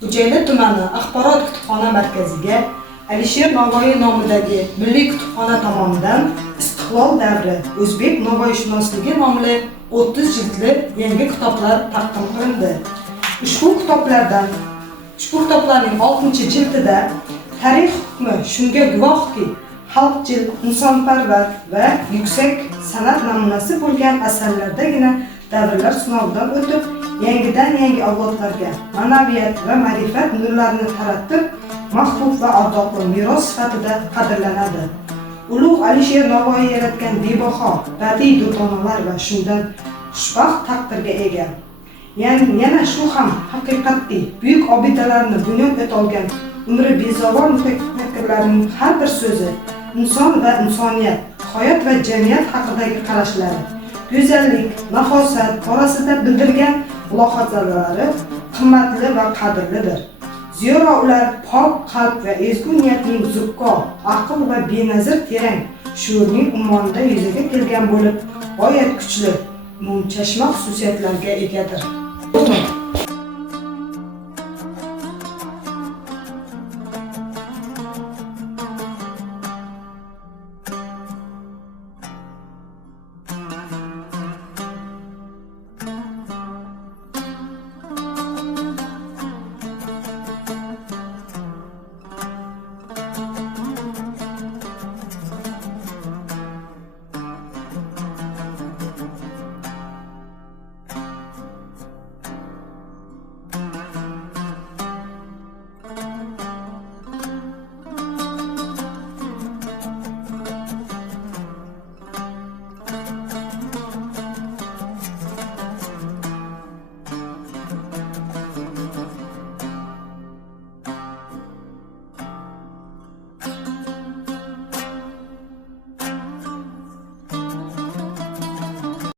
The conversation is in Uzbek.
Xo'jayli tumani axborot kutubxona markaziga Alisher Navoiy nomidagi Milliy kutubxona tomonidan Istiqlol davri o'zbek navoiyshunosligi nomli 30 jildli yangi kitoblar taqdim qilindi. Ushbu kitoblarning 6-jildida tarix hukmi shunga guvohki, xalqchil, insonparvar va yuksak san'at namunasi bo'lgan asarlardagina davrlar sinovidan o'tib, yangi avlodlarga ma'naviyat va ma'rifat nurlarini taratib, mahbub va ardobli meros sifatida qadrlanadi. Ulug' Alisher Navoiy yaratgan bebaho badiiy do'konalar va shundan xushbaxt taqdirga ega. Yana shu ham haqiqatli buyuk obidalarni bunyod eta olgan umri bezovor mutafakkirlarning har bir so'zi inson va insoniyat, hayot va jamiyat haqidagi qarashlari, go'zallik, nafosat borasida bildirgan mulohazalari qimmatli va qadrlidir. Zero ular pok qalb va ezgu niyatning zukko, aql va benazir terang shuurning ummonida yuzaga kelgan bo'lib, g'oyat kuchli, umumchashma xususiyatlarga egadir.